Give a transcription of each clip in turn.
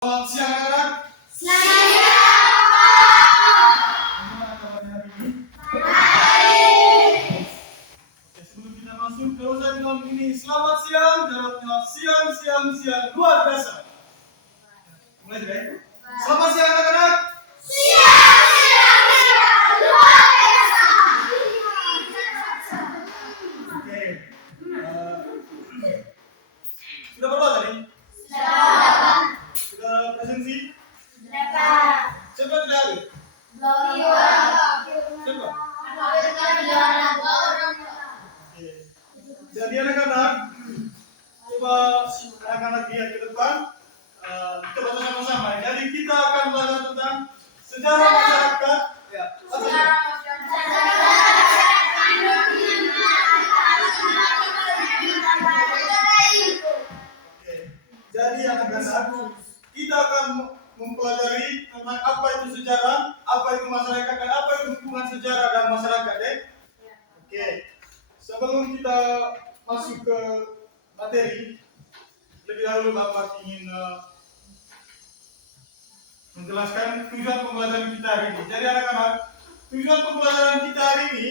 Selamat siang anak-anak. Selamat siang. Bagaimana kabarnya hari ini? Baik. Oke, sebelum kita masuk, kalau saya bilang ini selamat siang, jawabnya siang, siang, siang, luar biasa. Mulai sudah ya? Selamat siang anak-anak. Siang, siang, siang, luar biasa. Oke. Sudah berapa tadi? Sudah. Sudah presensi? Sudah. Siapa yang sudah hadir? Siapa? Oke. Jadi anak-anak, coba anak-anak lihat ke depan. Kita baca sama-sama. Jadi kita akan belajar tentang sejarah masyarakat. Ya, baca. Oke. Jadi anak-anak, kita akan mempelajari tentang apa itu sejarah, apa itu masyarakat, dan apa itu hubungan sejarah dan masyarakat. Oke. Sebelum kita masuk ke materi, lebih dahulu Bapak ingin menjelaskan tujuan pembelajaran kita hari ini. Jadi anak-anak, tujuan pembelajaran kita hari ini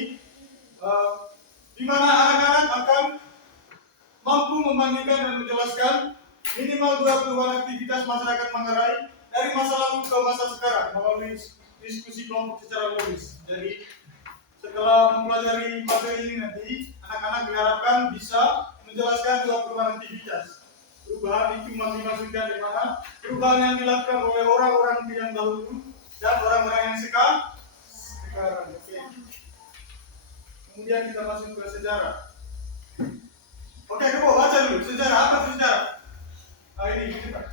di mana anak-anak akan mampu membandingkan dan menjelaskan minimal 20 aktivitas masyarakat Manggarai dari masa lalu ke masa sekarang melalui diskusi kelompok secara logis. Jadi setelah mempelajari materi ini nanti anak-anak diharapkan bisa menjelaskan 20 aktivitas. Perubahan itu dimaksudkan di mana perubahan yang dilakukan oleh orang-orang yang dahulu dan orang-orang yang sekarang. Oke. Kemudian kita masuk ke sejarah. Oke, coba baca dulu sejarah. Apa itu sejarah? Ini kita.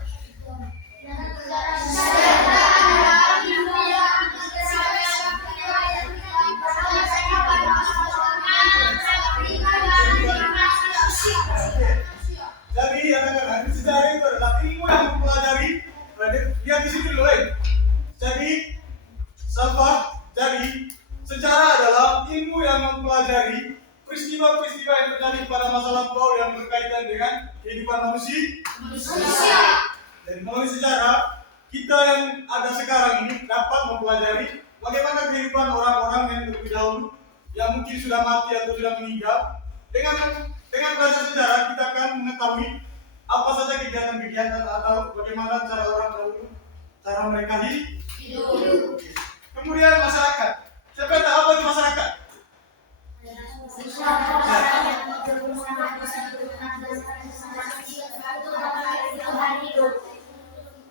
Jadi anak-anak, sejarah itu adalah ilmu yang mempelajari. Lihat di sini dulu, Jadi, jadi sejarah adalah ilmu yang mempelajari peristiwa-peristiwa yang terjadi pada masa lampau yang berkaitan dengan kehidupan manusia. Jadi melalui sejarah, kita yang ada sekarang ini dapat mempelajari bagaimana kehidupan orang-orang yang lebih dahulu yang mungkin sudah mati atau sudah meninggal. Dengan belajar sejarah kita akan mengetahui apa saja kegiatan-kegiatan atau bagaimana cara orang dahulu, cara mereka hidup. Kemudian masyarakat. Siapa yang tahu apa itu masyarakat?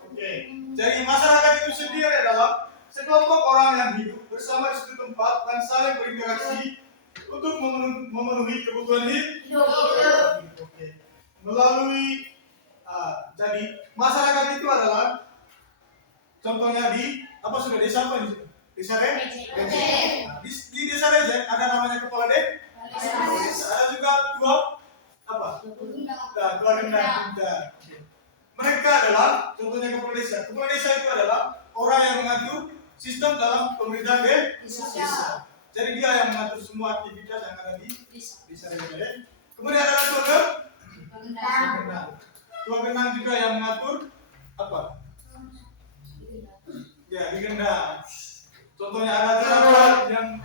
Oke. Jadi masyarakat itu sendiri adalah sekelompok orang yang hidup bersama di suatu tempat dan saling berinteraksi untuk memenuhi kebutuhan hidup. Oke. Melalui jadi masyarakat itu adalah contohnya di apa sudah desa apa di situ? Desa Rejek. Di desa Rejek ada namanya kepala desa. Ada juga dua apa? Dua gendang. Mereka adalah contohnya kepala desa. Kepala desa itu adalah orang yang mengatur sistem dalam pemerintahan desa. Jadi dia yang mengatur semua aktivitas yang ada di desa Rejek. Kemudian ada tua gendang. Tua gendang juga yang mengatur apa? Ya, di gendang. Contohnya ada acara yang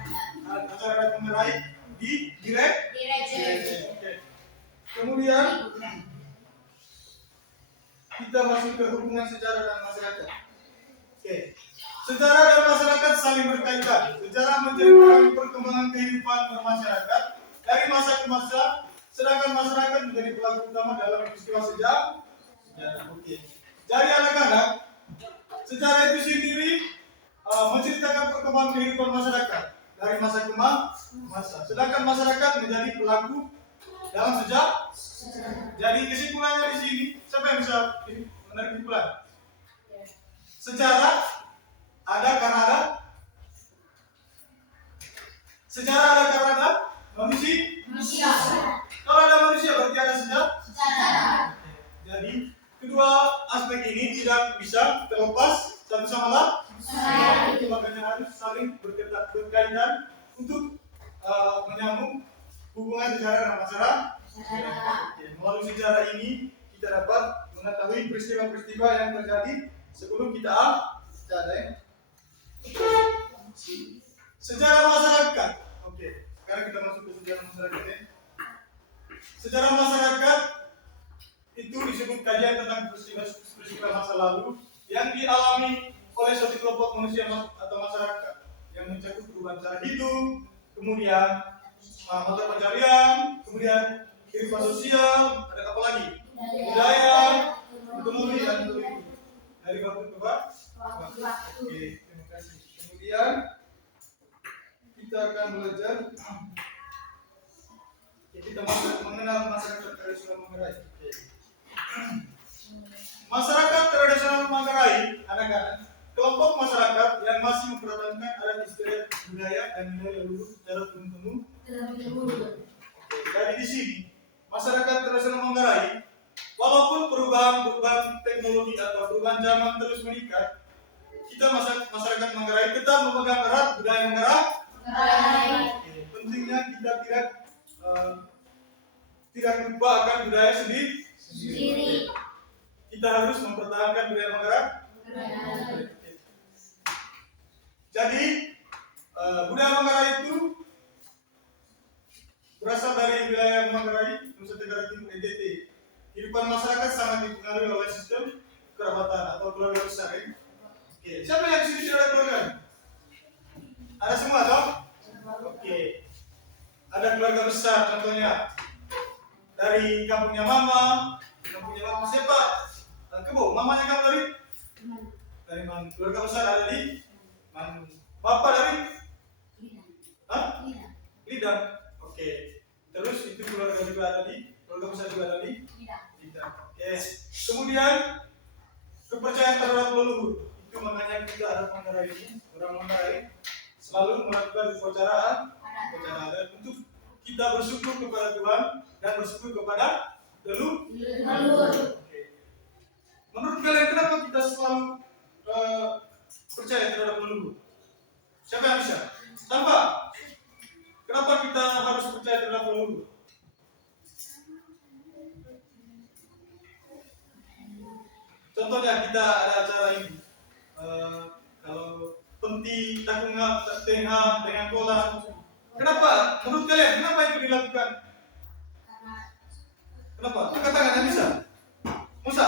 acara Manggarai di Rejek. Oke. Kemudian kita masuk ke hubungan sejarah dan masyarakat. Oke. Sejarah dan masyarakat saling berkaitan. Sejarah menceritakan perkembangan kehidupan bermasyarakat dari masa ke masa, sedangkan masyarakat menjadi pelaku utama dalam peristiwa sejarah. Oke. Jadi anak-anak, sejarah itu sendiri menceritakan perkembangan kehidupan masyarakat dari masa ke masa, sedangkan masyarakat menjadi pelaku dalam sejarah. Jadi kesimpulannya di sini, siapa yang bisa menarik kesimpulan? Sejarah ada karena ada. Sejarah ada karena ada manusia. Kalau ada manusia berarti ada sejarah. Jadi kedua aspek ini tidak bisa terlepas satu sama lain. Makanya harus saling berkaitan untuk menyambung hubungan sejarah dan masyarakat. Melalui sejarah ini kita dapat mengetahui peristiwa-peristiwa yang terjadi sebelum kita ada ya. Sejarah masyarakat. Oke, sekarang kita masuk ke sejarah masyarakat ya. Sejarah masyarakat itu disebut kajian tentang peristiwa masa lalu yang dialami oleh suatu kelompok manusia atau masyarakat yang mencakup perubahan cara hidup, kemudian mata pencarian, kemudian kehidupan sosial, ada apa lagi? Budaya, ekonomi dan politik. Dari waktu ke waktu. Oke, terima kasih. Kemudian kita akan belajar kita mengenal masyarakat tradisional Manggarai. Masyarakat tradisional Manggarai adalah kelompok masyarakat yang masih mempertahankan adat istiadat budaya dan nilai leluhur secara turun-temurun. Jadi di sini masyarakat tradisional Manggarai, walaupun perubahan teknologi atau perubahan zaman terus meningkat, kita masyarakat Manggarai tetap memegang erat budaya Manggarai. Pentingnya kita tidak lupa akan budaya sendiri. Kita harus mempertahankan budaya Manggarai. Jadi budaya Manggarai itu berasal dari wilayah Manggarai, Nusa Tenggara Timur, NTT. Kehidupan masyarakat sangat dipengaruhi oleh sistem kerabatan atau keluarga besar. Ya? Oke, siapa yang di sini tidak ada keluarga? Ada semua toh? Oke. Ada keluarga besar, contohnya dari kampungnya mama siapa? Kebo, mamanya kamu dari mana? Keluarga besar ada di mana? Bapak dari? Lidang. Oke. Terus itu keluarga juga ada di, keluarga besar juga ada di Lidang. Oke. Kemudian kepercayaan terhadap leluhur. Itu makanya kita ada Manggarai ini, orang Manggarai selalu melakukan upacara adat untuk kita bersyukur kepada Tuhan dan bersyukur kepada leluhur. Menurut kalian kenapa kita selalu percaya terhadap leluhur? Siapa yang bisa? Siapa? Kenapa kita harus percaya terhadap leluhur? Contohnya kita ada acara ini. Kalau penti takungap tengah dengan kolam. Kenapa? Menurut kalian kenapa itu dilakukan? Kenapa? Angkat tangan yang bisa. Musa.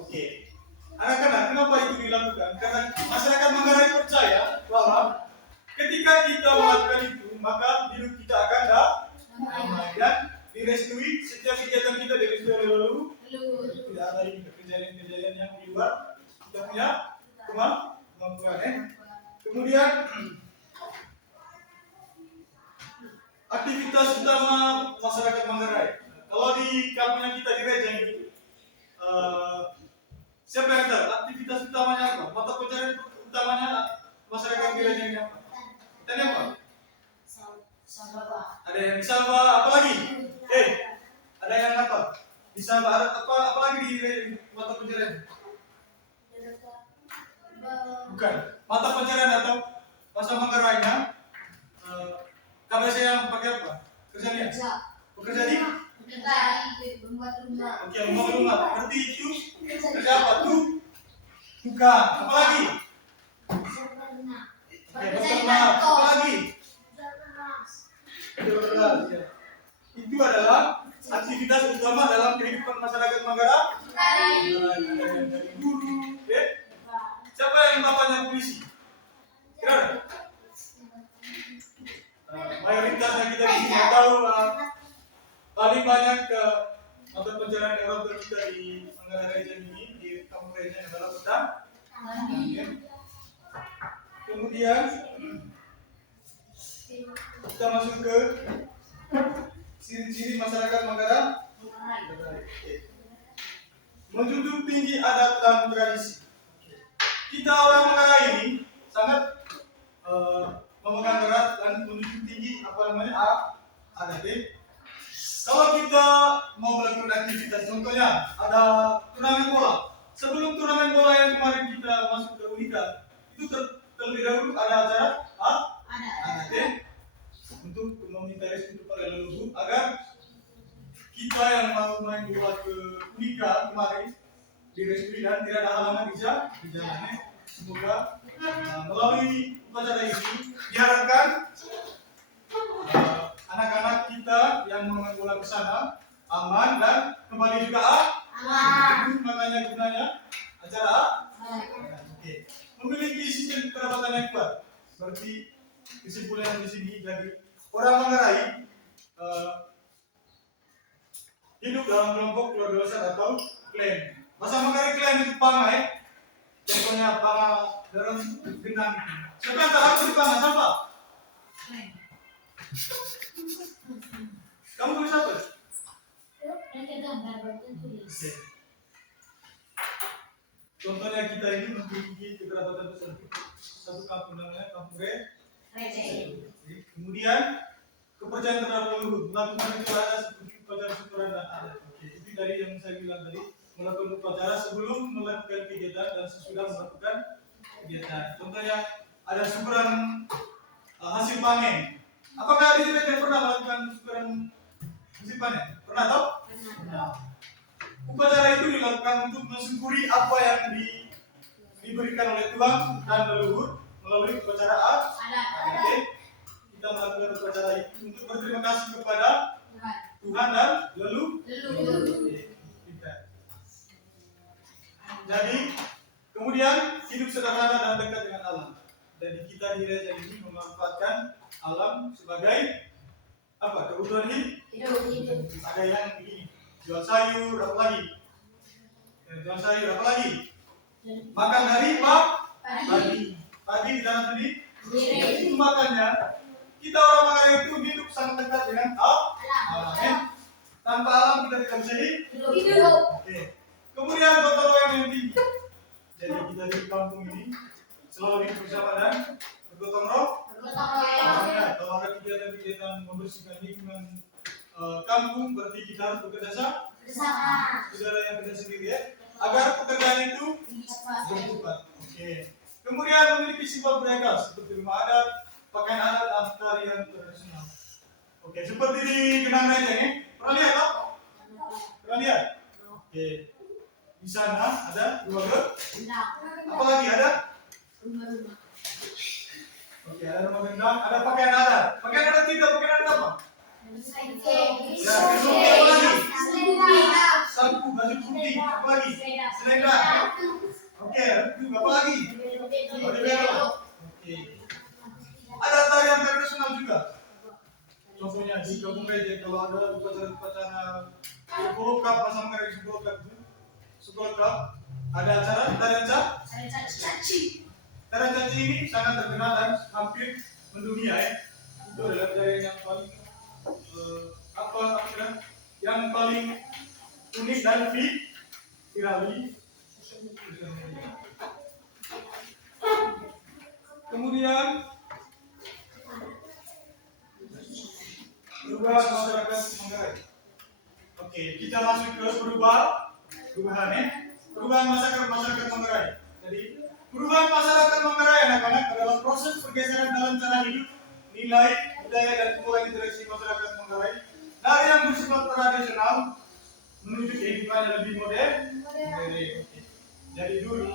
Oke. Anak-anak, kenapa itu dilakukan? Karena masyarakat Manggarai percaya bahwa ketika kita melakukan itu, maka hidup kita akan damai dan direstui. Setiap kegiatan kita direstui oleh leluhur. Tidak ada kejadian-kejadian yang di luar kita punya kemampuan. Kemudian aktivitas utama masyarakat Manggarai. Kalau di kampungnya kita di Rejang ini, siapa yang tahu aktivitas utamanya apa? Mata pencarian utamanya masyarakat di Rejang ini apa? Tanya apa? Ada yang di Sabah, apa lagi? Ada yang apa? Di Sabah apa lagi di mata pencarian? Bukan. Mata pencarian atau bahasa Manggarainya KBC yang pakai apa? Kerjanya? Bekerja di? Membuat rumah. Oke, membuat rumah. Berarti itu kerja apa tuh? Bukan. Apa lagi? Oke, beternak. Apa lagi? Beternak. Ya. Itu adalah aktivitas utama dalam kehidupan masyarakat Manggarai. Dari guru, ya. Siapa yang bapaknya polisi? Kira? Mayoritasnya kita di sini tahu paling banyak ke mata pencarian Eropa kita di Manggarai ini di kampung Rejang adalah pedang. Kemudian kita masuk ke ciri-ciri masyarakat Manggarai. Menjunjung tinggi adat dan tradisi. Kita orang Manggarai ini sangat memegang erat dan menjunjung tinggi adat. Kalau kita mau melakukan aktivitas, contohnya ada turnamen bola. Sebelum turnamen bola yang kemarin kita masuk ke Unika, itu terlebih dahulu ada acara adat untuk meminta restu kepada leluhur agar kita yang mau main bola ke Unika kemarin di Resmi dan tidak ada halangan di jalannya. Semoga melalui upacara ini diharapkan anak-anak kita yang mau main bola ke sana aman dan kembali juga aman. Itu makanya gunanya acara. Oke. Memiliki sistem kerabatan yang kuat. Berarti kesimpulan di sini jadi orang Manggarai hidup dalam kelompok keluarga besar atau klan. Bahasa Manggarai klan itu pangai. Contohnya pangai dalam genang. Siapa yang tak harus di pangai? Siapa? Kamu tulis apa? Oke. Contohnya kita ini memiliki kekerabatan besar. Satu kampung namanya Kampung Kemudian kepercayaan terhadap leluhur. Melakukan ritual seperti upacara syukuran dan adat. Oke, itu dari yang saya bilang tadi, melakukan upacara sebelum melakukan kegiatan dan sesudah melakukan kegiatan. Contohnya ada syukuran hasil panen. Apakah di sini yang pernah melakukan syukuran hasil panen? Pernah tahu? Pernah. Upacara itu dilakukan untuk mensyukuri apa yang diberikan oleh Tuhan dan leluhur melalui upacara adat. Kita melakukan upacara itu untuk berterima kasih kepada Tuhan dan leluhur. Jadi kemudian hidup sederhana dan dekat dengan alam. Jadi kita di gereja ini memanfaatkan alam sebagai apa? Kebutuhan hidup. Ada yang begini, jual sayur, apa lagi? Jual sayur, apa lagi? Makan dari pagi di dalam sendiri. Itu makanya kita orang Manggarai itu hidup sangat dekat dengan alam. Tanpa alam kita tidak bisa hidup. Oke. Kemudian gotong royong yang tinggi. Jadi kita di kampung ini selalu hidup bersama dan bergotong royong. Kalau ada kegiatan-kegiatan membersihkan lingkungan kampung, berarti kita harus bekerja sama. Saudara yang kerja sendiri ya, agar pekerjaan itu bercepat. Oke. Kemudian memiliki sifat beragam seperti rumah adat, pakaian adat, dan tarian tradisional. Oke, seperti di Genang Raja ini, pernah lihat tak? Pernah lihat? Oke. Di sana ada dua gendang. Apa lagi ada? Oke, ada rumah gendang, ada pakaian adat. Pakaian adat kita, pakaian adat apa? Ya, apa lagi? Sapu, baju putih, apa lagi? Selendang. Oke, apa lagi? Baju belok. Oke. Ada tarian tradisional juga. Contohnya di Kampung Reja kalau ada upacara Sepuluh Cup, pasang merek Sepuluh Cup itu, Sepuluh Cup ada acara tarian caci. Tarian caci ini sangat terkenal dan hampir mendunia ya. Itu adalah tarian yang paling yang paling unik dan viral. Kemudian perubahan masyarakat Manggarai. Oke, kita masuk ke perubahan ya. Perubahan masyarakat Manggarai. Jadi perubahan masyarakat Manggarai anak-anak adalah proses pergeseran dalam cara hidup, nilai, budaya dan pola interaksi masyarakat Manggarai dari yang bersifat tradisional menuju kehidupan yang lebih modern. Jadi dulu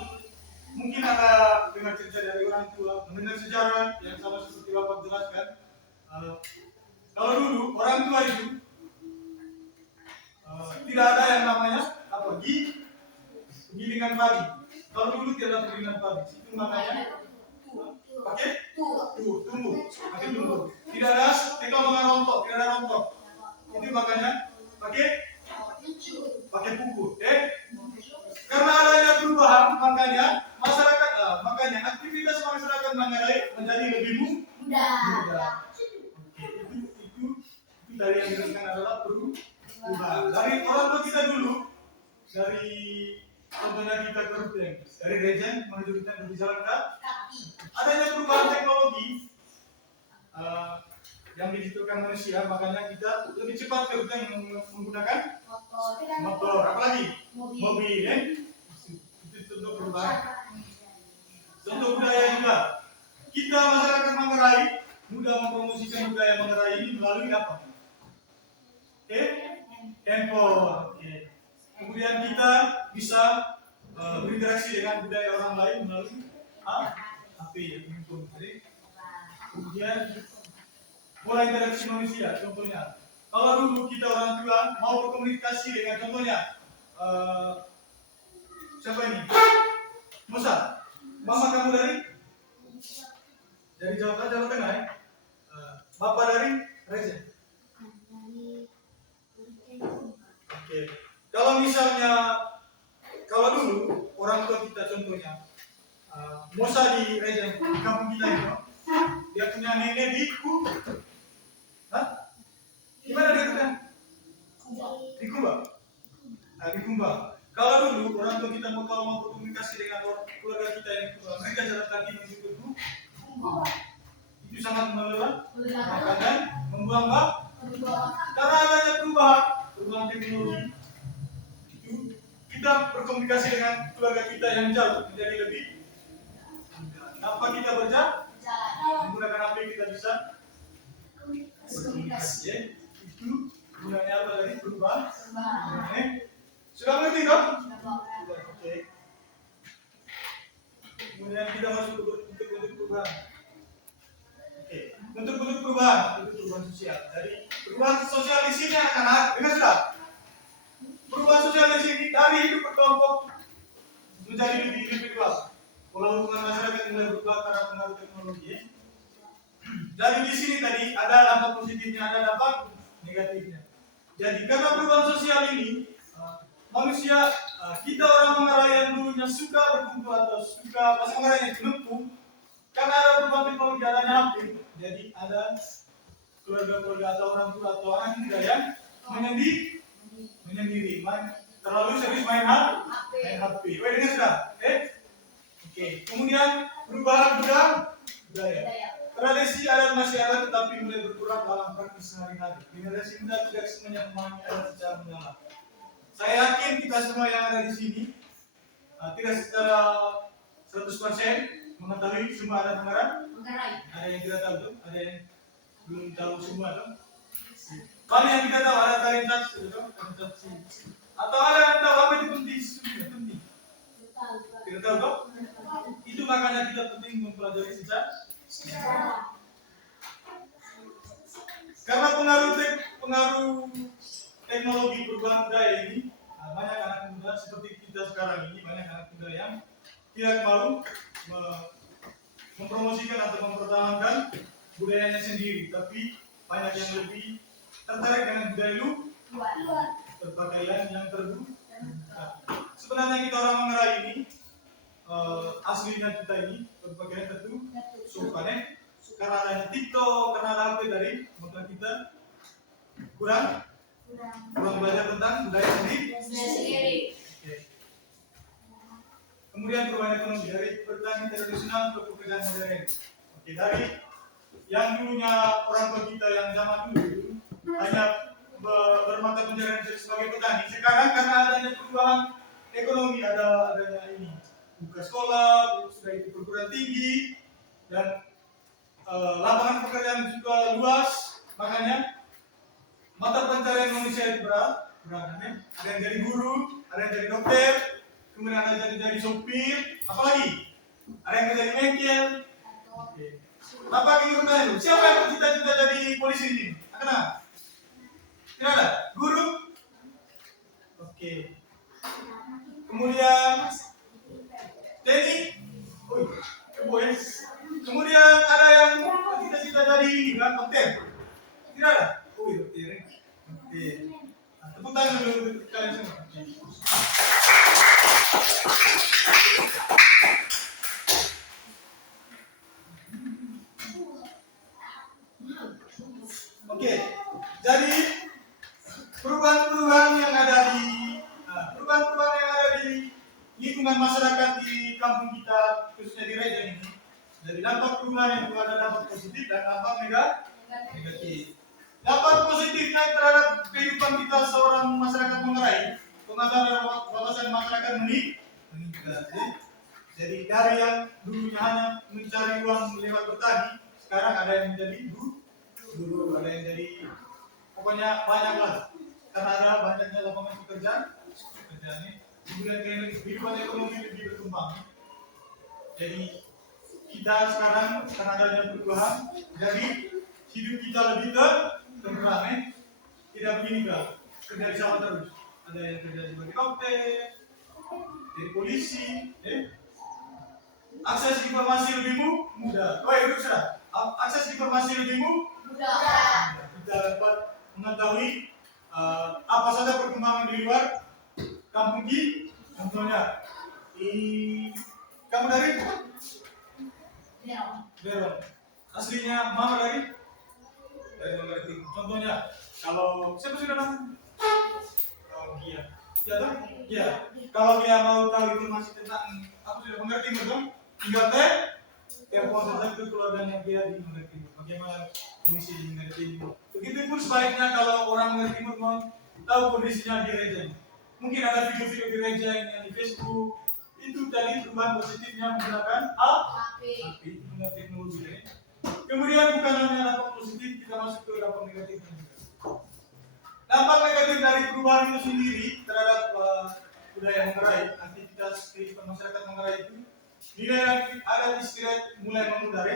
mungkin ada dengar cerita dari orang tua, mendengar sejarah yang sama seperti Bapak jelaskan. Kalau dulu orang tua itu tidak ada yang namanya gilingan padi. Kalau dulu tidak ada gilingan padi, itu namanya pakai tumbuh. Tidak ada teknologi rontok, tidak ada rontok. Itu makanya pakai pupuk. Karena adanya perubahan, makanya aktivitas masyarakat Manggarai menjadi lebih mudah. Itu dari yang dilakukan adalah perubahan. Dari orang tua kita dulu, dari contohnya kita ke Ruteng, dari Regen menuju Ruteng berjalan kaki. Adanya perubahan teknologi yang diciptakan manusia, makanya kita lebih cepat ke Ruteng menggunakan motor, apalagi mobil, ya. Itu contoh perubahan. Contoh budaya juga. Kita masyarakat Manggarai mudah mempromosikan budaya Manggarai ini melalui apa? handphone. Oke. Kemudian kita bisa berinteraksi dengan budaya orang lain melalui HP, handphone. Kemudian pola interaksi manusia, contohnya. Kalau dulu kita orang tua mau berkomunikasi dengan contohnya siapa ini? Musa. Mama kamu dari Jawa Tengah ya? Bapak dari Reza. Oke. Kalau misalnya kalau dulu orang tua kita contohnya Musa di Reza, di kampung kita itu, dia punya nenek di gimana dia punya? Di Kuba. Nah, di Kuba. Kalau dulu orang tua kita kalau mau berkomunikasi dengan keluarga kita yang di Kuba, mereka jalan kaki menuju ke Kuba. Itu sangat melelahkan dan membuang waktu. Karena adanya perubahan teknologi, itu kita berkomunikasi dengan keluarga kita yang jauh menjadi lebih mudah. Apa kita menggunakan HP kita bisa berkomunikasi. Ya? Itu gunanya apa tadi? Perubahan. Sudah mengerti dong? Oke. Kemudian kita masuk ke bentuk-bentuk perubahan. Oke. Bentuk-bentuk perubahan sosial. Jadi perubahan sosial di sini anak-anak, dengar sudah? Perubahan sosial di sini dari hidup berkelompok menjadi lebih individual. Pola hubungan masyarakat mulai berubah karena pengaruh teknologi. Ya? Jadi di sini tadi ada dampak positifnya, ada dampak negatifnya. Jadi karena perubahan sosial ini, manusia kita orang Manggarai yang dulunya suka berkumpul atau suka pas Manggarai yang menempuh, karena ada perubahan teknologi adanya HP, jadi ada keluarga-keluarga atau orang tua atau anak muda yang menyendiri, terlalu serius main HP. Wah, dengar sudah? Oke. Kemudian perubahan budaya. Tradisi adat masih ada tetapi mulai berkurang dalam praktis sehari-hari. Generasi muda tidak semuanya memahami adat secara mendalam. Saya yakin kita semua yang ada di sini tidak secara 100% mengetahui semua adat Manggarai. Ada yang tidak tahu tuh, ada yang belum tahu semua tuh. Paling yang kita tahu ada tari saksi, atau ada yang tahu apa itu penting. Tidak tahu toh? Itu makanya kita penting mempelajari sejarah. Karena pengaruh teknologi perubahan budaya ini, banyak anak muda seperti kita sekarang ini, banyak anak muda yang tidak mau mempromosikan atau mempertahankan budayanya sendiri, tapi banyak yang lebih tertarik dengan budaya luar, berpakaian yang terbuka. Sebenarnya kita orang Manggarai ini, aslinya kita ini berpakaian tertutup, sopan ya. Karena ada TikTok, karena ada HP dari, maka kita kurang belajar tentang budaya sendiri. Okay. Kemudian perubahan ekonomi dari petani tradisional ke pekerjaan modern. Oke, dari yang dulunya orang tua kita yang zaman dulu hanya bermata pencarian sebagai petani, sekarang karena adanya perubahan ekonomi, adanya ini buka sekolah, sudah itu perguruan tinggi dan lapangan pekerjaan juga luas, makanya mata pencarian manusia itu beragam. Ada yang jadi guru, ada yang jadi dokter, kemudian ada yang jadi sopir, apalagi ada yang jadi bengkel. Oke. Bapak ingin bertanya dulu, siapa yang bercita-cita jadi polisi ini? Ada? Tidak ada? Guru? Oke. Kemudian TNI? Kemudian ada yang bercita-cita jadi dokter? Tidak ada? Dokter. Oke. Tepuk tangan dulu kalian semua. Oke. Jadi perubahan-perubahan yang ada di lingkungan masyarakat di kampung kita, khususnya di Reza ini, dari dampak perubahan yang ada dampak positif dan dampak negatif. Dampak positifnya terhadap kehidupan kita seorang masyarakat Manggarai, pengadaan wawasan masyarakat meningkat. Jadi dari yang dulunya hanya mencari uang lewat bertani, sekarang ada yang menjadi guru, ada yang jadi pokoknya banyak lah. karena ada banyaknya lapangan pekerjaan ini, kemudian kehidupan ekonomi lebih berkembang. Jadi kita sekarang karena adanya perubahan, jadi hidup kita lebih tentram, tidak begini kak, kerja di sama terus. Ada yang kerja sebagai dokter, jadi polisi, akses informasi lebih mudah. Oh itu sudah, akses informasi lebih Mudah. kita dapat mengetahui apa saja perkembangan di luar kampung kita. Contohnya, kamu dari Beron. Aslinya mama dari Manggarating. Contohnya, kalau siapa sih namanya? Gia. Iya kan? Iya. Kalau dia mau tahu informasi tentang apa sudah Manggarating betul? Tinggal telepon saja ke keluarganya dia di Manggarating. Bagaimana kondisi di Manggarating. Begitupun sebaliknya kalau orang Manggarating mau tahu kondisinya di gereja. Mungkin ada video-video gereja yang di Facebook. Itu tadi perubahan positifnya menggunakan HP dengan teknologi ini. Kemudian bukan hanya dampak positif, kita masuk ke dampak negatifnya juga. Dampak negatif dari perubahan itu sendiri terhadap budaya Manggarai, aktivitas kehidupan masyarakat Manggarai itu nilai adat istiadat mulai memudar.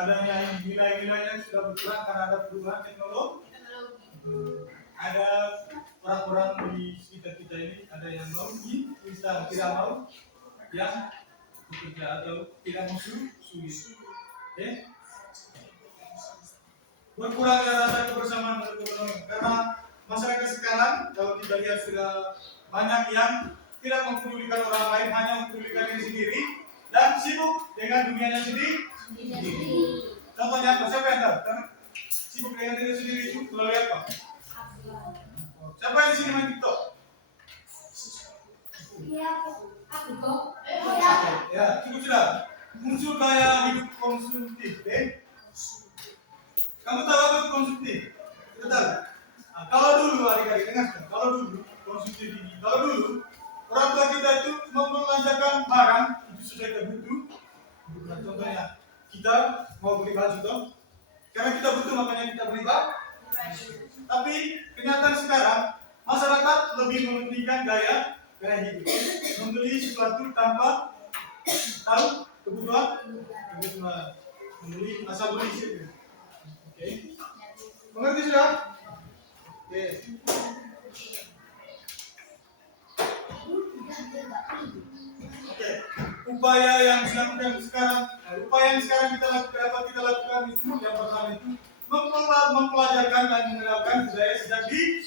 Adanya nilai-nilai yang sudah berkurang karena ada perubahan teknologi. Ada orang-orang di sekitar kita ini ada yang mau bisa tidak mau yang bekerja atau tidak mau sulit. Berkurangnya rasa kebersamaan berkelompok karena masyarakat sekarang kalau kita lihat sudah banyak yang tidak mempedulikan orang lain, hanya mempedulikan diri sendiri dan sibuk dengan dunianya sendiri. Contohnya apa? Siapa yang tahu? Karena sibuk dengan diri sendiri itu melalui apa? Siapa yang di sini main TikTok? Ya, cukup sudah. Muncul gaya hidup konsumtif, Kamu tahu apa itu konsumtif? Kita tahu. Nah, kalau dulu adik-adik dengarkan, kalau dulu konsumtif ini, kalau dulu orang tua kita itu membelanjakan barang itu sudah kita butuh. Contohnya kita mau beli baju toh, karena kita butuh makanya kita beli baju. Tapi kenyataan sekarang masyarakat lebih mementingkan gaya hidup, membeli sesuatu tanpa tahu kebutuhan, membeli asal beli saja. Oke, mengerti sudah? Oke. Oke, upaya yang sekarang kita lakukan itu yang pertama itu mempelajarkan dan mengenalkan budaya sejak di.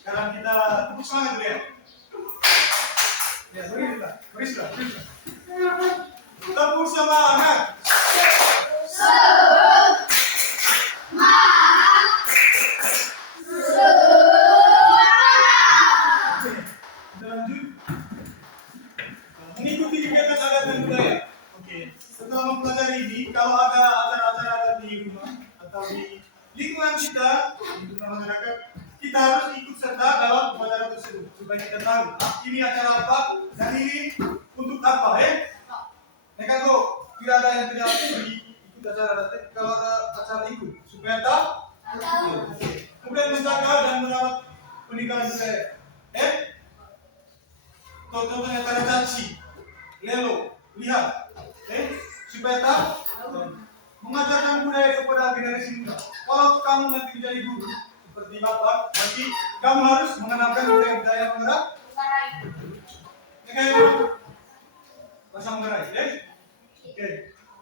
Sekarang kita tepuk semangat dulu ya. Ya, beri sudah. Tepuk semangat. Mengikuti kegiatan adat dan budaya. Oke. Setelah mempelajari ini, kalau ada acara-acara di rumah atau di lingkungan kita, di lingkungan masyarakat, kita harus ikut serta dalam upacara tersebut supaya kita tahu ini acara apa dan ini untuk apa, Mereka tuh tidak ada yang tidak ikut acara adat, kalau ada acara ikut supaya tahu. Kemudian menjaga dan merawat peninggalan budaya. Contohnya tanda caci, lelo, lihat, supaya tahu, mengajarkan budaya kepada generasi muda. Kalau kamu nanti menjadi guru seperti bapak, nanti kamu harus mengenalkan budaya Manggarai. Kayak bahasa Manggarai, Oke.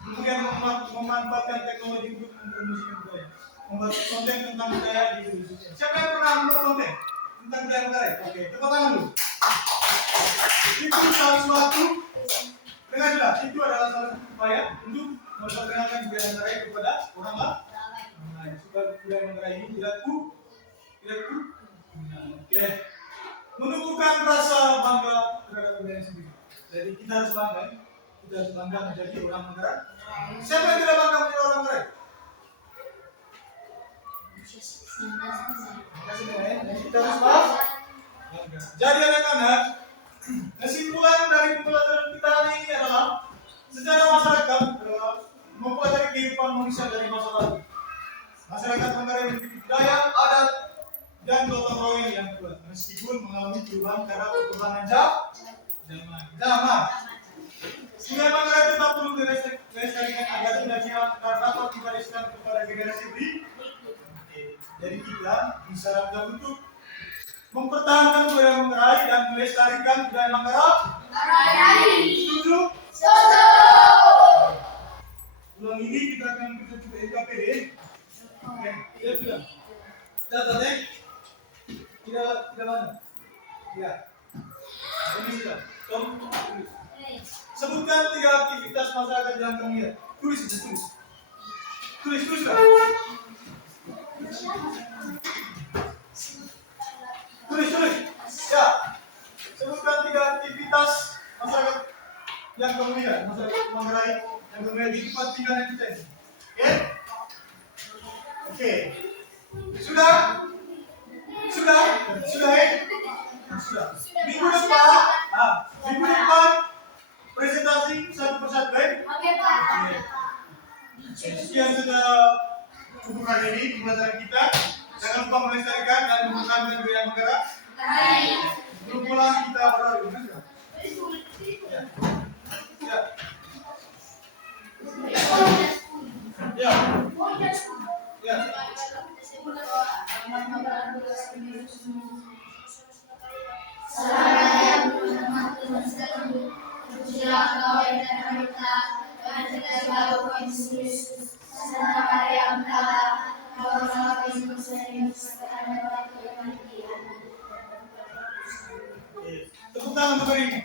Kemudian memanfaatkan teknologi untuk mempromosikan budaya, membuat konten tentang budaya di Indonesia. Siapa yang pernah membuat konten tentang budaya Manggarai? Oke, tepuk tangan dulu. Itu salah suatu dengan jelas itu adalah salah satu upaya untuk memperkenalkan budaya Manggarai kepada orang lain supaya budaya Manggarai ini tidak Oke. Menumbuhkan rasa bangga terhadap budaya sendiri. Jadi kita harus bangga menjadi orang Manggarai. Siapa yang tidak bangga menjadi orang Manggarai? Kita harus bangga. Jadi anak-anak, kesimpulan dari pembelajaran kita hari ini adalah secara masyarakat adalah mempelajari kehidupan manusia dari masa lalu. Masyarakat Manggarai memiliki budaya, adat, dan gotong royong yang kuat meskipun mengalami perubahan karena perkembangan zaman. Sungai Manggarai tetap perlu dilestarikan agar tidak hilang dan dapat diwariskan kepada generasi berikutnya. Jadi kita disarankan untuk mempertahankan budaya Manggarai dan melestarikan budaya Manggarai. Setuju? Ulang ini kita akan coba LKPD. Oke, ya sudah. Sudah, tidak mana? Ya. Ini sudah. Tom, tulis. Sebutkan 3 aktivitas masyarakat yang kamu lihat. Tulis. Tulis. Tulis. Ya. Sebutkan 3 aktivitas masyarakat yang kamu lihat, masyarakat Manggarai yang kamu lihat di tempat tinggal kita ini. Oke. Sudah. Minggu depan presentasi satu persatu. Oke, Pak. Sekian sudah untuk hari ini pembelajaran kita. Jangan lupa melestarikan dan mempertahankan budaya Manggarai. Belum pulang kita berdoa. Ya. Tepuk tangan untuk hari ini.